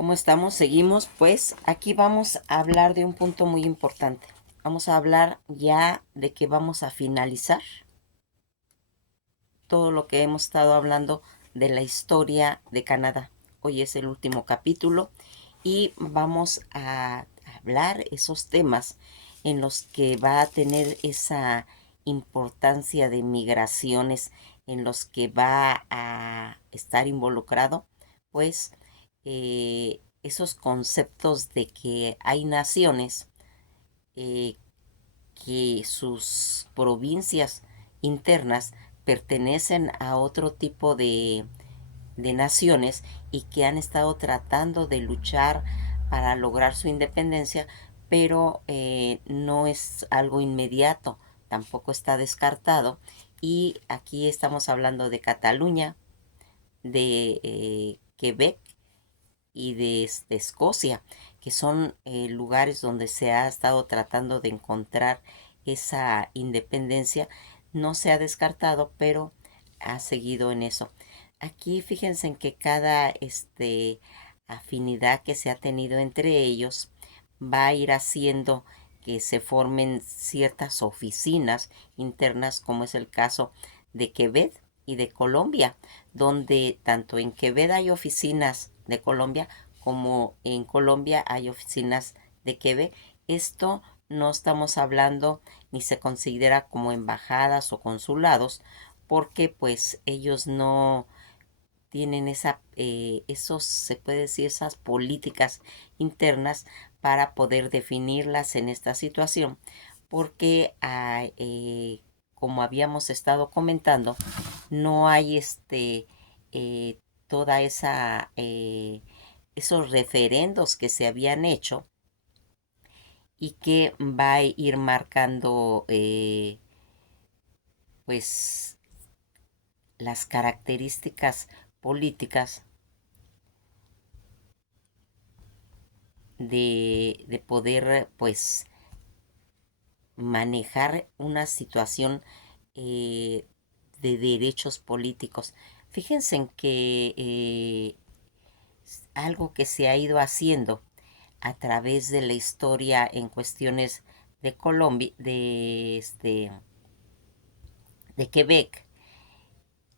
¿Cómo estamos? Seguimos. Pues aquí vamos a hablar de un punto muy importante. Vamos a hablar ya de que vamos a finalizar todo lo que hemos estado hablando de la historia de Canadá. Hoy es el último capítulo y vamos a hablar esos temas en los que va a tener esa importancia de migraciones, en los que va a estar involucrado, pues esos conceptos de que hay naciones eh, que sus provincias internas pertenecen a otro tipo de naciones y que han estado tratando de luchar para lograr su independencia, pero no es algo inmediato, tampoco está descartado. Y aquí estamos hablando de Cataluña, de Quebec y de Escocia, que son lugares donde se ha estado tratando de encontrar esa independencia. No se ha descartado, pero ha seguido en eso. Aquí fíjense en que cada afinidad que se ha tenido entre ellos va a ir haciendo que se formen ciertas oficinas internas, como es el caso de Quebec y de Colombia, donde tanto en Quebec hay oficinas de Colombia como en Colombia hay oficinas de Quebec. Esto no estamos hablando ni se considera como embajadas o consulados, porque pues ellos no tienen esos, se puede decir, esas políticas internas para poder definirlas en esta situación, porque como habíamos estado comentando, no hay eh, toda esa esos referendos que se habían hecho y que va a ir marcando pues las características políticas de poder pues manejar una situación eh, de derechos políticos. Fíjense en que algo que se ha ido haciendo a través de la historia en cuestiones de Colombia, de Quebec,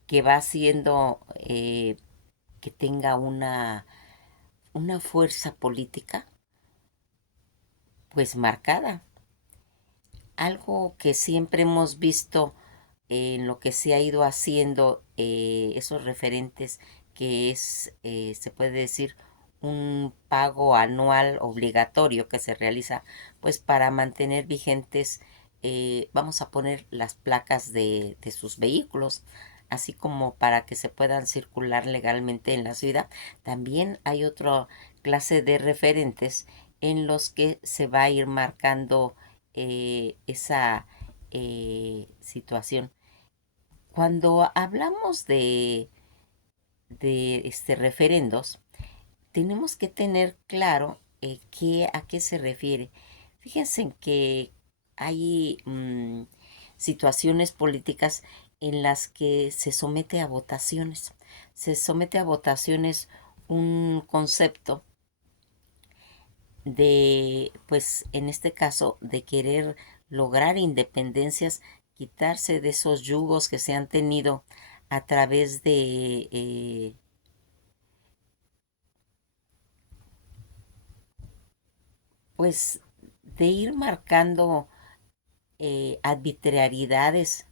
que va haciendo que tenga una fuerza política pues marcada. Algo que siempre hemos visto en lo que se ha ido haciendo, esos referentes, que es, se puede decir, un pago anual obligatorio que se realiza pues para mantener vigentes, vamos a poner las placas de sus vehículos, así como para que se puedan circular legalmente en la ciudad. También hay otra clase de referentes en los que se va a ir marcando esa situación. Cuando hablamos de referendos, tenemos que tener claro a qué se refiere. Fíjense en que hay situaciones políticas en las que se somete a votaciones. Se somete a votaciones un concepto de, pues en este caso, de querer lograr independencias, quitarse de esos yugos que se han tenido a través pues, de ir marcando arbitrariedades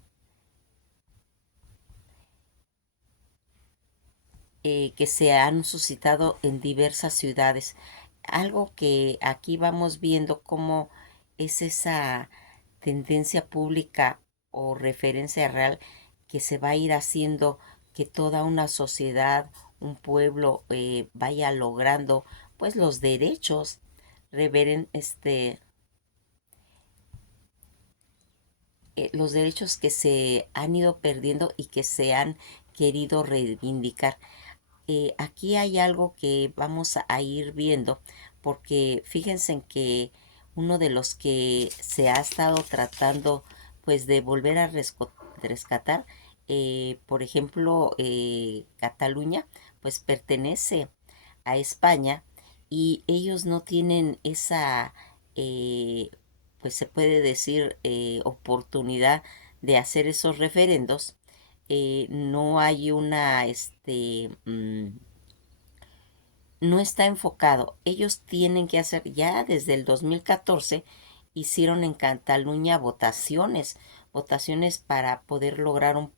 que se han suscitado en diversas ciudades. Algo que aquí vamos viendo cómo es esa tendencia pública o referencia real que se va a ir haciendo que toda una sociedad, un pueblo vaya logrando pues los derechos, reveren, los derechos que se han ido perdiendo y que se han querido reivindicar. Aquí hay algo que vamos a ir viendo, porque fíjense en que uno de los que se ha estado tratando pues de volver a rescatar, por ejemplo, Cataluña, pues pertenece a España, y ellos no tienen esa, pues se puede decir, oportunidad de hacer esos referendos. No hay una, no está enfocado. Ellos tienen que hacer, ya desde el 2014 hicieron en Cataluña votaciones para poder lograr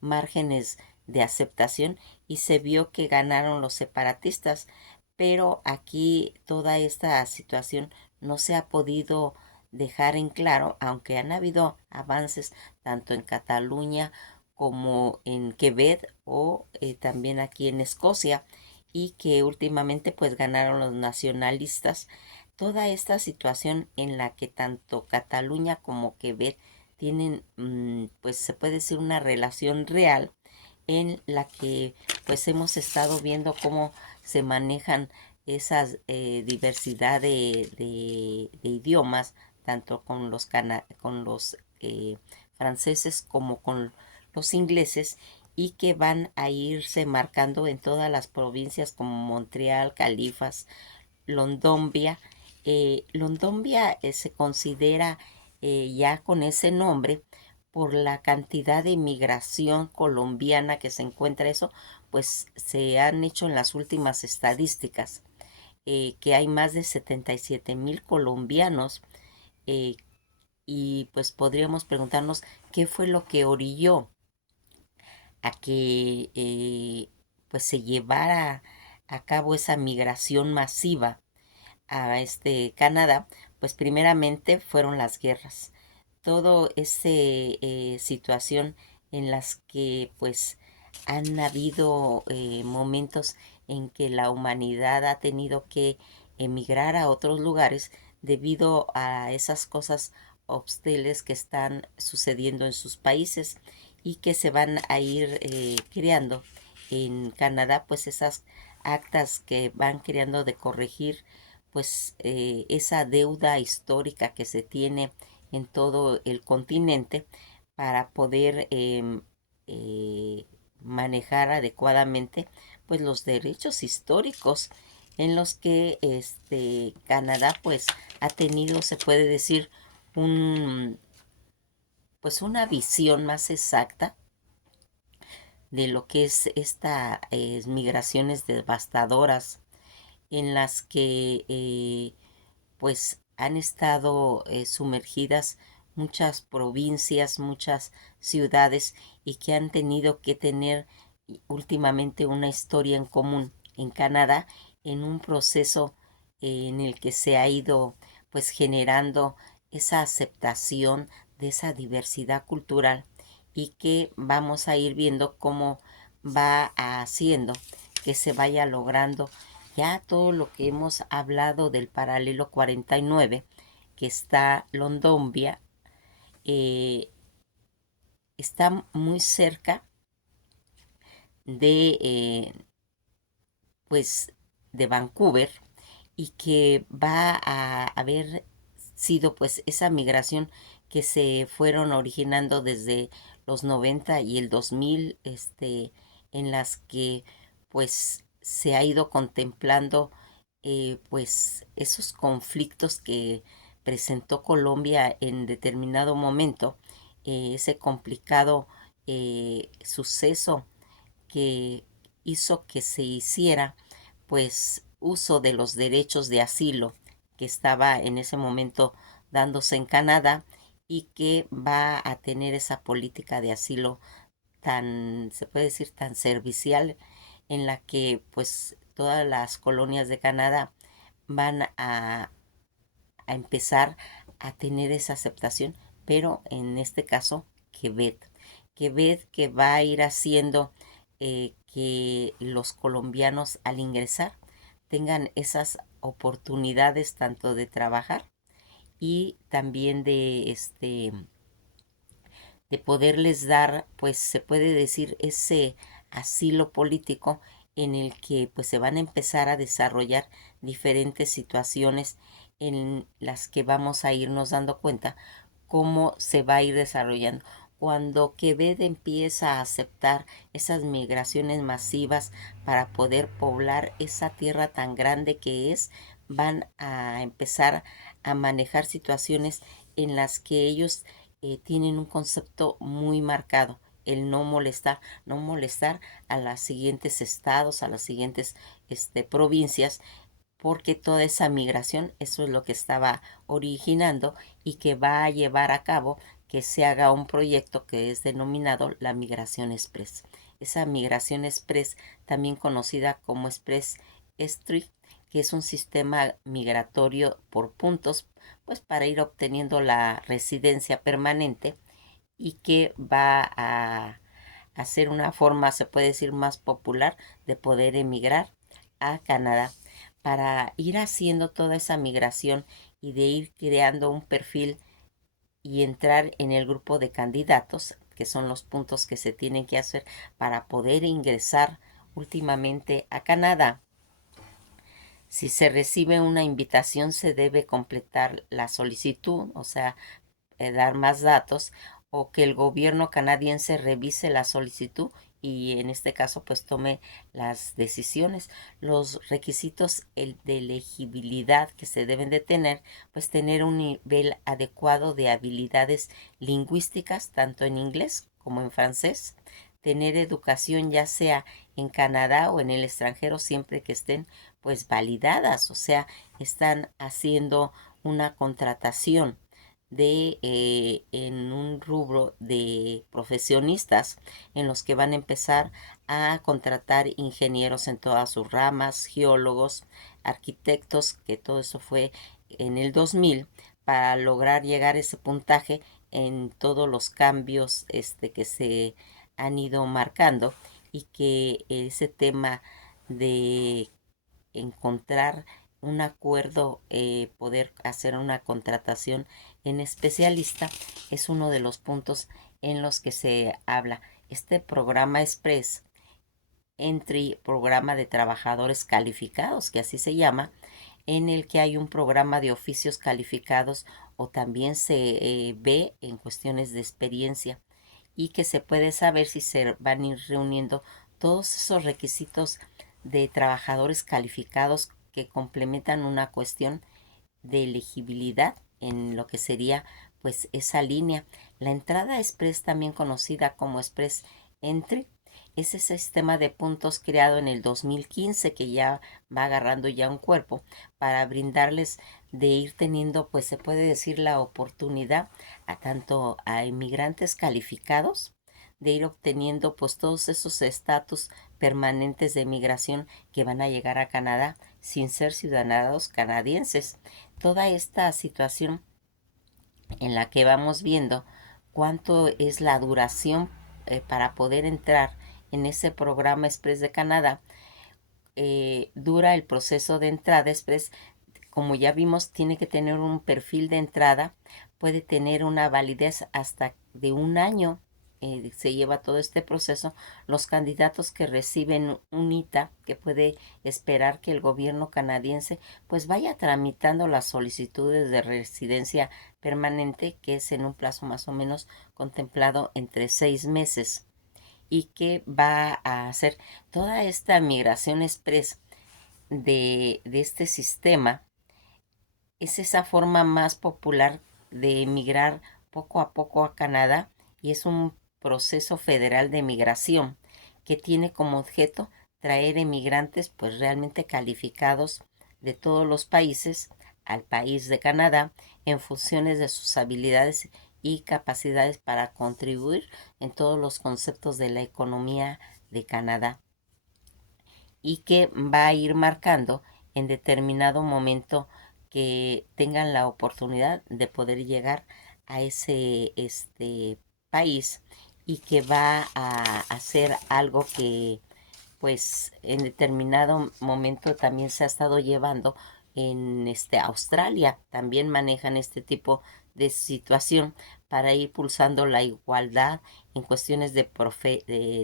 márgenes de aceptación, y se vio que ganaron los separatistas, pero aquí toda esta situación no se ha podido dejar en claro, aunque han habido avances tanto en Cataluña como en Quebec o también aquí en Escocia, y que últimamente pues ganaron los nacionalistas. Toda esta situación en la que tanto Cataluña como Quebec tienen, pues se puede decir, una relación real, en la que pues hemos estado viendo cómo se manejan esas diversidad de idiomas, tanto con con los franceses como con los ingleses, y que van a irse marcando en todas las provincias como Montreal, Califas, Londombia. Londombia se considera ya con ese nombre por la cantidad de migración colombiana que se encuentra. Eso pues se han hecho en las últimas estadísticas, que hay más de 77,000 colombianos, eh, y pues podríamos preguntarnos qué fue lo que orilló a que pues se llevara a cabo esa migración masiva a Canadá. Pues primeramente fueron las guerras, todo ese situación en las que pues han habido momentos en que la humanidad ha tenido que emigrar a otros lugares debido a esas cosas hostiles que están sucediendo en sus países, y que se van a ir creando en Canadá, pues esas actas que van creando de corregir pues esa deuda histórica que se tiene en todo el continente, para poder manejar adecuadamente pues los derechos históricos en los que Canadá pues ha tenido, se puede decir, un pues una visión más exacta de lo que es esta migraciones devastadoras, en las que pues han estado sumergidas muchas provincias, muchas ciudades, y que han tenido que tener últimamente una historia en común en Canadá, en un proceso en el que se ha ido pues generando esa aceptación de esa diversidad cultural, y que vamos a ir viendo cómo va haciendo que se vaya logrando ya todo lo que hemos hablado del paralelo 49, que está Londombia, eh, está muy cerca de, pues, de Vancouver, y que va a haber sido pues esa migración que se fueron originando desde los 90 y el 2000, en las que pues se ha ido contemplando pues esos conflictos que presentó Colombia en determinado momento, ese complicado suceso que hizo que se hiciera pues uso de los derechos de asilo que estaba en ese momento dándose en Canadá, y que va a tener esa política de asilo tan, se puede decir, tan servicial, en la que pues todas las colonias de Canadá van a empezar a tener esa aceptación, pero en este caso Quebec que va a ir haciendo que los colombianos al ingresar tengan esas oportunidades tanto de trabajar, y también de poderles dar, pues se puede decir, ese asilo político, en el que pues se van a empezar a desarrollar diferentes situaciones en las que vamos a irnos dando cuenta cómo se va a ir desarrollando. cuando Quebec empieza a aceptar esas migraciones masivas para poder poblar esa tierra tan grande que es, van a empezar a manejar situaciones en las que ellos tienen un concepto muy marcado, el no molestar, no molestar a los siguientes estados, a las siguientes provincias, porque toda esa migración, eso es lo que estaba originando y que va a llevar a cabo que se haga un proyecto que es denominado la Migración Express. Esa Migración Express, también conocida como Express Street, que es un sistema migratorio por puntos, pues para ir obteniendo la residencia permanente y que va a ser una forma, se puede decir, más popular de poder emigrar a Canadá, para ir haciendo toda esa migración y de ir creando un perfil y entrar en el grupo de candidatos, que son los puntos que se tienen que hacer para poder ingresar últimamente a Canadá. Si se recibe una invitación, se debe completar la solicitud, o sea, dar más datos, o que el gobierno canadiense revise la solicitud y en este caso pues tome las decisiones. Los requisitos de elegibilidad que se deben de tener, pues tener un nivel adecuado de habilidades lingüísticas, tanto en inglés como en francés, tener educación ya sea en Canadá o en el extranjero, siempre que estén pues validadas, o sea, están haciendo una contratación en un rubro de profesionistas en los que van a empezar a contratar ingenieros en todas sus ramas, geólogos, arquitectos, que todo eso fue en el 2000 para lograr llegar a ese puntaje en todos los cambios que se han ido marcando, y que ese tema de encontrar un acuerdo, poder hacer una contratación en especialista, es uno de los puntos en los que se habla. Este programa Express Entry, programa de trabajadores calificados, que así se llama, en el que hay un programa de oficios calificados, o también se ve en cuestiones de experiencia, y que se puede saber si se van a ir reuniendo todos esos requisitos de trabajadores calificados que complementan una cuestión de elegibilidad en lo que sería pues esa línea. La entrada express, también conocida como express entry, es ese sistema de puntos creado en el 2015 que ya va agarrando ya un cuerpo para brindarles de ir teniendo, pues se puede decir, la oportunidad a tanto a inmigrantes calificados de ir obteniendo pues todos esos estatus permanentes de migración que van a llegar a Canadá sin ser ciudadanos canadienses. Toda esta situación en la que vamos viendo cuánto es la duración para poder entrar en ese programa Express de Canadá, dura el proceso de entrada Express. Como ya vimos, tiene que tener un perfil de entrada, puede tener una validez hasta de un año. Se lleva todo este proceso. Los candidatos que reciben un ITA, que puede esperar que el gobierno canadiense pues vaya tramitando las solicitudes de residencia permanente, que es en un plazo más o menos contemplado entre 6 meses, y que va a hacer toda esta migración express de este sistema. Es esa forma más popular de emigrar poco a poco a Canadá, y es un proceso federal de migración que tiene como objeto traer emigrantes pues realmente calificados de todos los países al país de Canadá en funciones de sus habilidades y capacidades para contribuir en todos los conceptos de la economía de Canadá, y que va a ir marcando en determinado momento que tengan la oportunidad de poder llegar a ese país, y que va a hacer algo que pues en determinado momento también se ha estado llevando en Australia. También manejan este tipo de situación para ir pulsando la igualdad en cuestiones de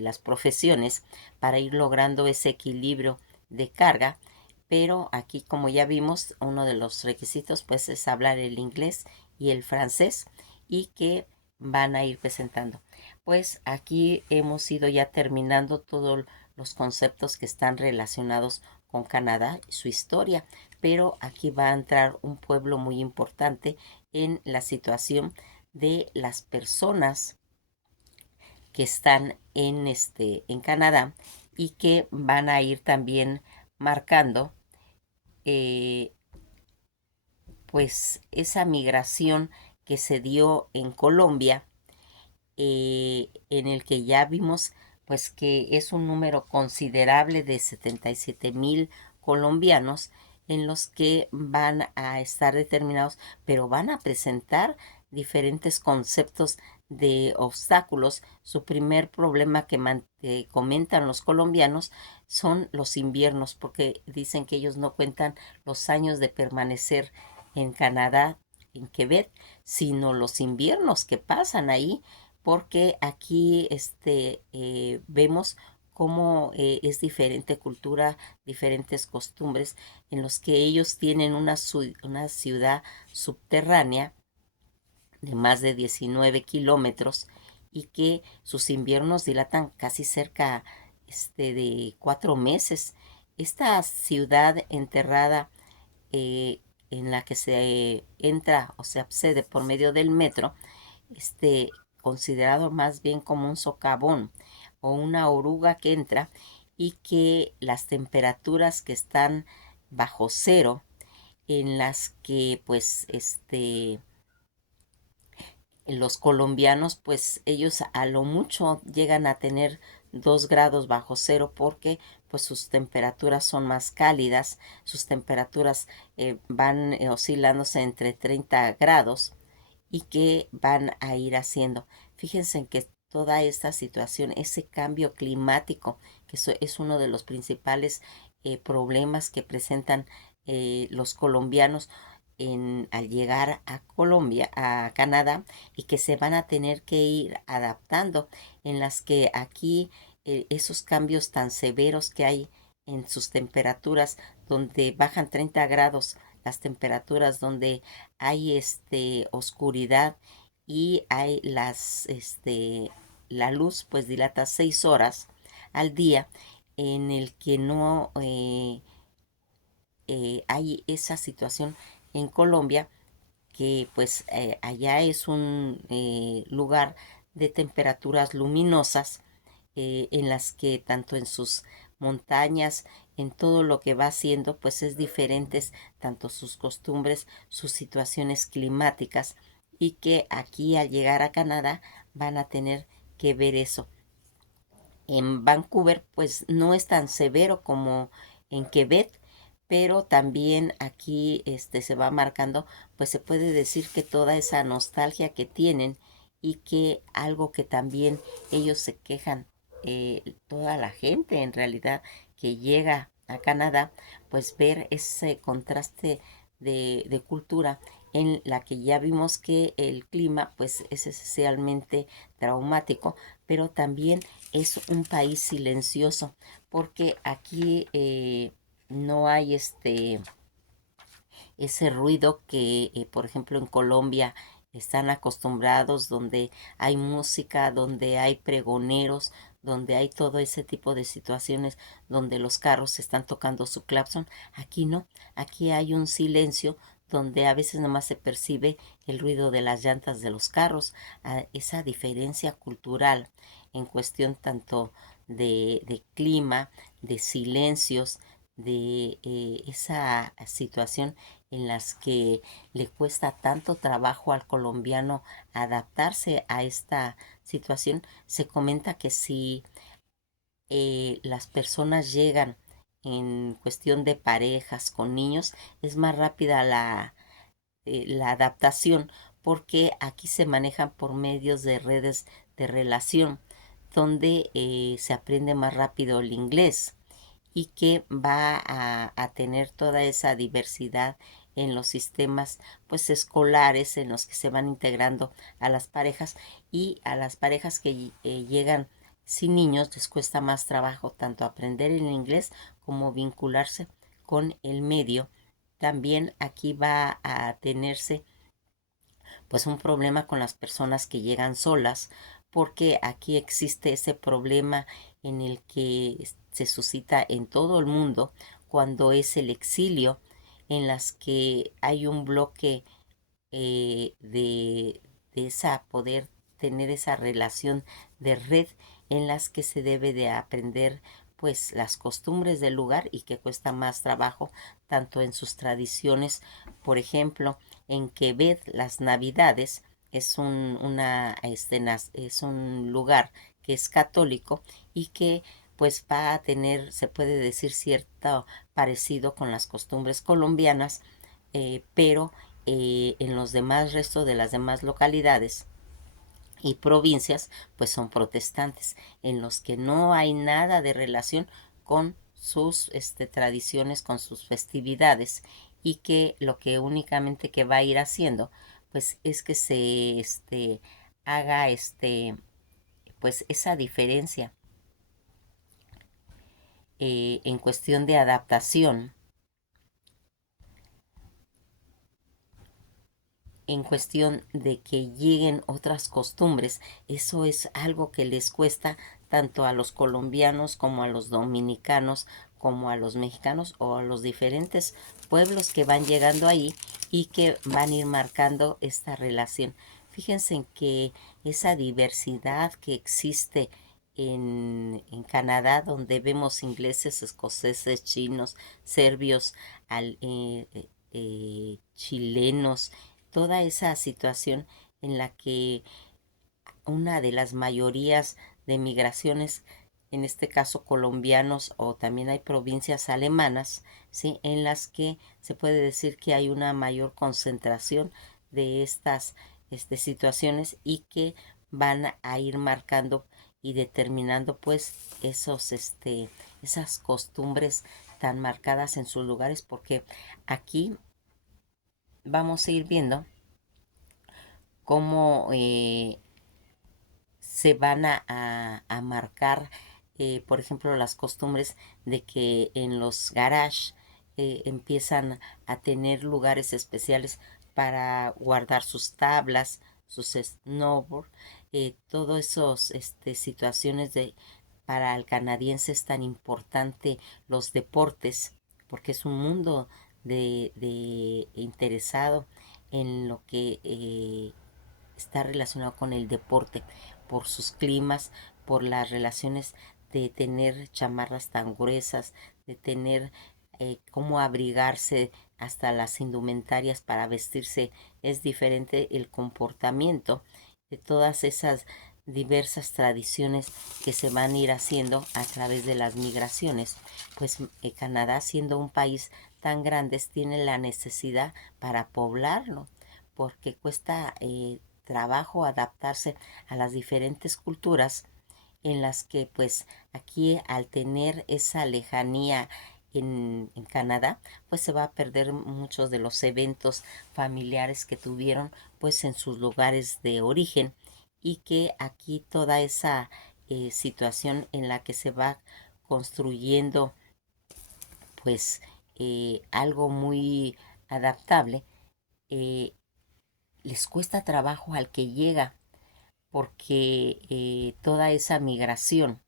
las profesiones, para ir logrando ese equilibrio de carga. Pero aquí, como ya vimos, uno de los requisitos pues es hablar el inglés y el francés, y que van a ir presentando. Pues aquí hemos ido ya terminando todos los conceptos que están relacionados con Canadá y su historia, pero aquí va a entrar un pueblo muy importante en la situación de las personas que están en Canadá y que van a ir también marcando eh, pues esa migración que se dio en Colombia, en el que ya vimos pues que es un número considerable de 77,000 colombianos en los que van a estar determinados, pero van a presentar diferentes conceptos de obstáculos. Su primer problema que comentan los colombianos son los inviernos, porque dicen que ellos no cuentan los años de permanecer en Canadá, en Quebec, sino los inviernos que pasan ahí, porque aquí vemos cómo es diferente cultura, diferentes costumbres, en los que ellos tienen una ciudad subterránea de más de 19 kilómetros y que sus inviernos dilatan casi cerca de 4 meses. Esta ciudad enterrada, en la que se entra o se accede por medio del metro, este, considerado más bien como un socavón o una oruga que entra, y que las temperaturas que están bajo cero, en las que pues los colombianos, pues ellos a lo mucho llegan a tener 2 grados bajo cero, porque pues sus temperaturas son más cálidas, sus temperaturas van oscilándose entre 30 grados y que van a ir haciendo. Fíjense en que toda esta situación, ese cambio climático, que eso es uno de los principales problemas que presentan los colombianos al llegar a Colombia, a Canadá, y que se van a tener que ir adaptando, en las que aquí esos cambios tan severos que hay en sus temperaturas, donde bajan 30 grados las temperaturas, donde hay oscuridad y hay la luz pues dilata 6 horas al día, en el que no hay esa situación en Colombia, que pues allá es un lugar de temperaturas luminosas, en las que tanto en sus montañas, en todo lo que va haciendo, pues es diferentes tanto sus costumbres, sus situaciones climáticas, y que aquí al llegar a Canadá van a tener que ver eso. En Vancouver pues no es tan severo como en Quebec, pero también aquí se va marcando, pues se puede decir que toda esa nostalgia que tienen, y que algo que también ellos se quejan, toda la gente en realidad que llega a Canadá, pues ver ese contraste de cultura, en la que ya vimos que el clima pues es esencialmente traumático, pero también es un país silencioso, porque aquí no hay ese ruido que, por ejemplo, en Colombia están acostumbrados, donde hay música, donde hay pregoneros, donde hay todo ese tipo de situaciones, donde los carros están tocando su claxon. Aquí no, aquí hay un silencio, donde a veces nomás se percibe el ruido de las llantas de los carros. Esa diferencia cultural en cuestión tanto de clima, de silencios, de esa situación en las que le cuesta tanto trabajo al colombiano adaptarse a esta situación. Se comenta que si las personas llegan en cuestión de parejas con niños, es más rápida la adaptación, porque aquí se manejan por medios de redes de relación, donde se aprende más rápido el inglés, y que va a tener toda esa diversidad en los sistemas pues escolares, en los que se van integrando a las parejas, y a las parejas que llegan sin niños les cuesta más trabajo tanto aprender el inglés como vincularse con el medio. También aquí va a tenerse pues un problema con las personas que llegan solas, porque aquí existe ese problema en el que se suscita en todo el mundo cuando es el exilio, en las que hay un bloque de esa poder tener esa relación de red en las que se debe de aprender pues las costumbres del lugar y que cuesta más trabajo tanto en sus tradiciones. Por ejemplo, en Quebec las navidades es es un lugar que es católico y que pues va a tener, se puede decir, cierto parecido con las costumbres colombianas, pero en los demás restos de las demás localidades y provincias, pues son protestantes, en los que no hay nada de relación con sus tradiciones, con sus festividades, y que lo que únicamente que va a ir haciendo, pues es que se haga pues esa diferencia en cuestión de adaptación, en cuestión de que lleguen otras costumbres. Eso es algo que les cuesta tanto a los colombianos como a los dominicanos, como a los mexicanos o a los diferentes pueblos que van llegando ahí y que van a ir marcando esta relación. Fíjense en que esa diversidad que existe en Canadá, donde vemos ingleses, escoceses, chinos, serbios, chilenos, toda esa situación en la que una de las mayorías de migraciones, en este caso colombianos, o también hay provincias alemanas, ¿sí? En las que se puede decir que hay una mayor concentración de estas situaciones y que van a ir marcando y determinando pues esas costumbres tan marcadas en sus lugares, porque aquí vamos a ir viendo cómo se van a marcar, por ejemplo, las costumbres de que en los garages empiezan a tener lugares especiales para guardar sus tablas, sus snowboard, todo esos situaciones de para el canadiense es tan importante los deportes, porque es un mundo de interesado en lo que está relacionado con el deporte, por sus climas, por las relaciones de tener chamarras tan gruesas, de tener cómo abrigarse, hasta las indumentarias para vestirse. Es diferente el comportamiento de todas esas diversas tradiciones que se van a ir haciendo a través de las migraciones. Pues Canadá, siendo un país tan grande, tiene la necesidad para poblarlo, porque cuesta trabajo adaptarse a las diferentes culturas, en las que pues aquí, al tener esa lejanía en Canadá, pues se va a perder muchos de los eventos familiares que tuvieron pues en sus lugares de origen, y que aquí toda esa situación en la que se va construyendo pues algo muy adaptable, eh, les cuesta trabajo al que llega, porque toda esa migración,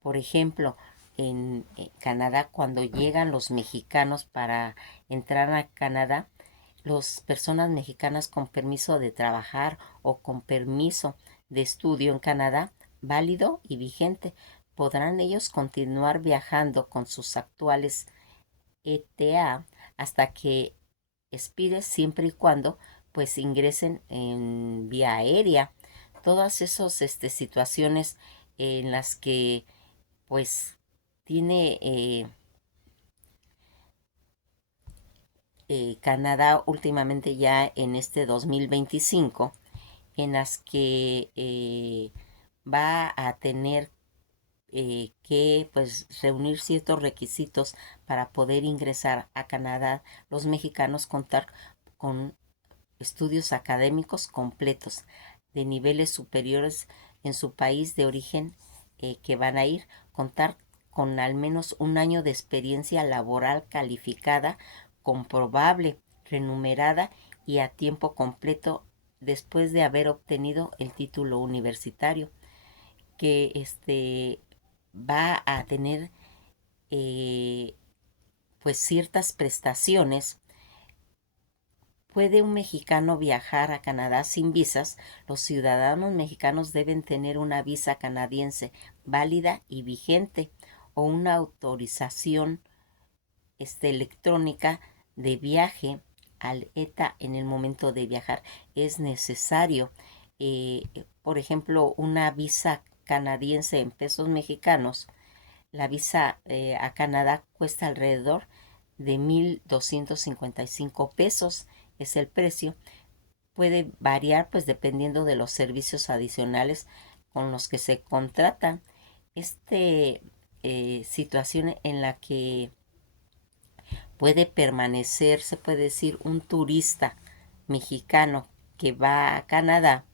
por ejemplo, en Canadá, cuando llegan los mexicanos para entrar a Canadá, las personas mexicanas con permiso de trabajar o con permiso de estudio en Canadá, válido y vigente, podrán ellos continuar viajando con sus actuales ETA hasta que expire, siempre y cuando pues ingresen en vía aérea. Todas esas situaciones en las que pues tiene Canadá últimamente, ya en este 2025, en las que va a tener que pues reunir ciertos requisitos para poder ingresar a Canadá, los mexicanos contar con estudios académicos completos de niveles superiores en su país de origen, que van a ir, contar con al menos un año de experiencia laboral calificada, comprobable, remunerada y a tiempo completo después de haber obtenido el título universitario, que va a tener pues ciertas prestaciones. ¿Puede un mexicano viajar a Canadá sin visas? Los ciudadanos mexicanos deben tener una visa canadiense válida y vigente o una autorización electrónica de viaje al ETA en el momento de viajar. Es necesario, por ejemplo, una visa canadiense en pesos mexicanos. La visa a Canadá cuesta alrededor de 1,255 pesos, es el precio. Puede variar pues dependiendo de los servicios adicionales con los que se contratan. Situación en la que puede permanecer, se puede decir, un turista mexicano que va a Canadá.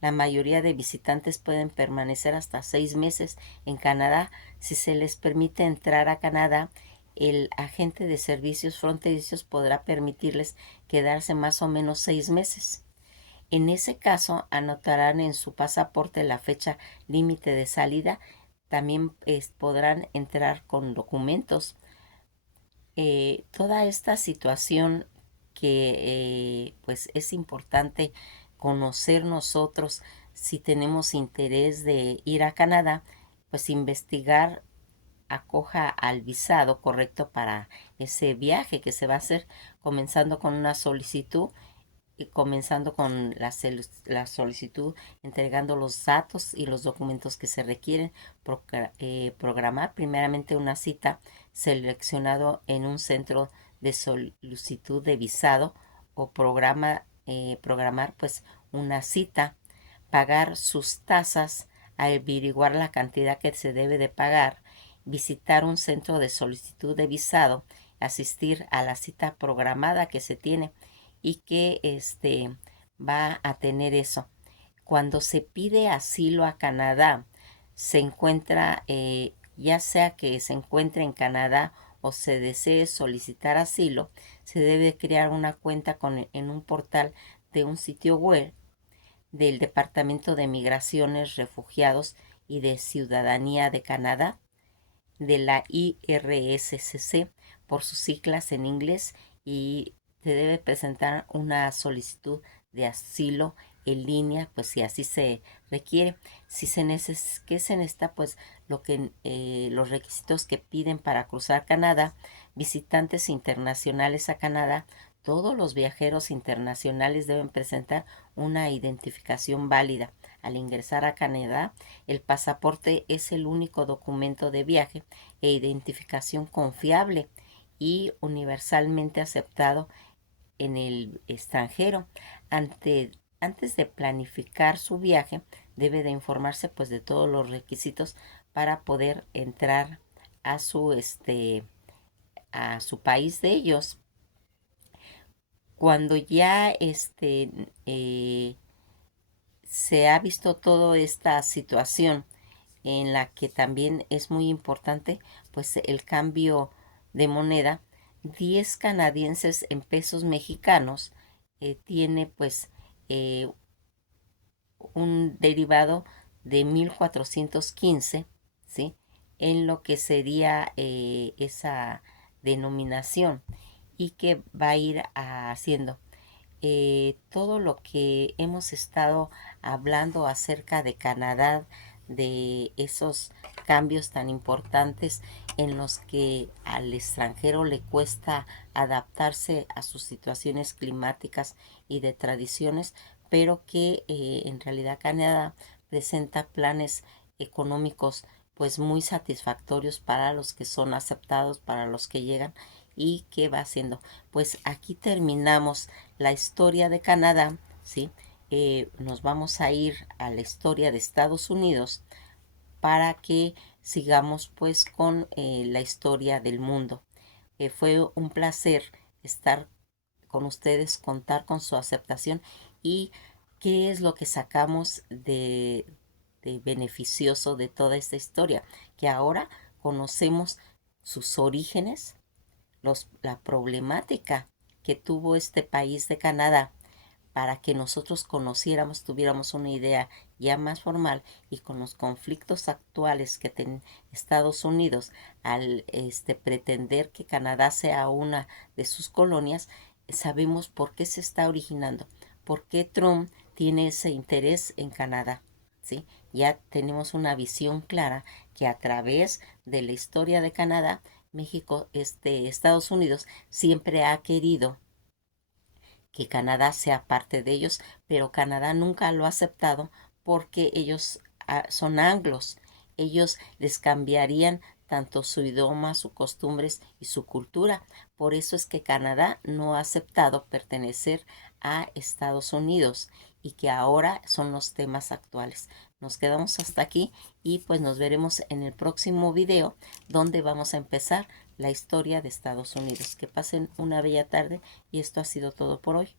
La mayoría de visitantes pueden permanecer hasta 6 meses en Canadá. Si se les permite entrar a Canadá, el agente de servicios fronterizos podrá permitirles quedarse más o menos 6 meses. En ese caso, anotarán en su pasaporte la fecha límite de salida. También podrán entrar con documentos. Toda esta situación que pues es importante conocer nosotros si tenemos interés de ir a Canadá, pues investigar acoja al visado correcto para ese viaje que se va a hacer, comenzando con una solicitud y comenzando con la solicitud, entregando los datos y los documentos que se requieren, programar primeramente una cita seleccionado en un centro de solicitud de visado o programar pues una cita, pagar sus tasas, averiguar la cantidad que se debe de pagar, visitar un centro de solicitud de visado, asistir a la cita programada que se tiene y que va a tener eso. Cuando se pide asilo a Canadá, se encuentra, ya sea que se encuentre en Canadá o se desee solicitar asilo, se debe crear una cuenta en un portal de un sitio web del Departamento de Migraciones, Refugiados y de Ciudadanía de Canadá, de la IRSCC por sus siglas en inglés, y se debe presentar una solicitud de asilo en línea, pues si así se requiere. Si se ¿qué se necesita? Pues los requisitos que piden para cruzar Canadá. Visitantes internacionales a Canadá. Todos los viajeros internacionales deben presentar una identificación válida. Al ingresar a Canadá, el pasaporte es el único documento de viaje e identificación confiable y universalmente aceptado en el extranjero. Antes de planificar su viaje, debe de informarse pues de todos los requisitos para poder entrar a a su país de ellos. Cuando ya se ha visto toda esta situación en la que también es muy importante pues el cambio de moneda, 10 canadienses en pesos mexicanos tiene pues eh, un derivado de 1,415, ¿sí? En lo que sería esa denominación, y que va a ir haciendo todo lo que hemos estado hablando acerca de Canadá, de esos cambios tan importantes en los que al extranjero le cuesta adaptarse a sus situaciones climáticas y de tradiciones, pero que en realidad Canadá presenta planes económicos pues muy satisfactorios para los que son aceptados, para los que llegan. ¿Y qué va haciendo? Pues aquí terminamos la historia de Canadá, ¿sí? Nos vamos a ir a la historia de Estados Unidos para que sigamos pues con la historia del mundo. Fue un placer estar con ustedes, contar con su aceptación y qué es lo que sacamos de beneficioso de toda esta historia, que ahora conocemos sus orígenes, la problemática que tuvo este país de Canadá para que nosotros conociéramos, tuviéramos una idea ya más formal, y con los conflictos actuales que tiene Estados Unidos al pretender que Canadá sea una de sus colonias, sabemos por qué se está originando, por qué Trump tiene ese interés en Canadá. ¿Sí? Ya tenemos una visión clara que a través de la historia de Canadá, México, Estados Unidos siempre ha querido que Canadá sea parte de ellos, pero Canadá nunca lo ha aceptado porque ellos son anglos. Ellos les cambiarían tanto su idioma, sus costumbres y su cultura. Por eso es que Canadá no ha aceptado pertenecer a Estados Unidos, y que ahora son los temas actuales. Nos quedamos hasta aquí y pues nos veremos en el próximo video, donde vamos a empezar la historia de Estados Unidos. Que pasen una bella tarde, y esto ha sido todo por hoy.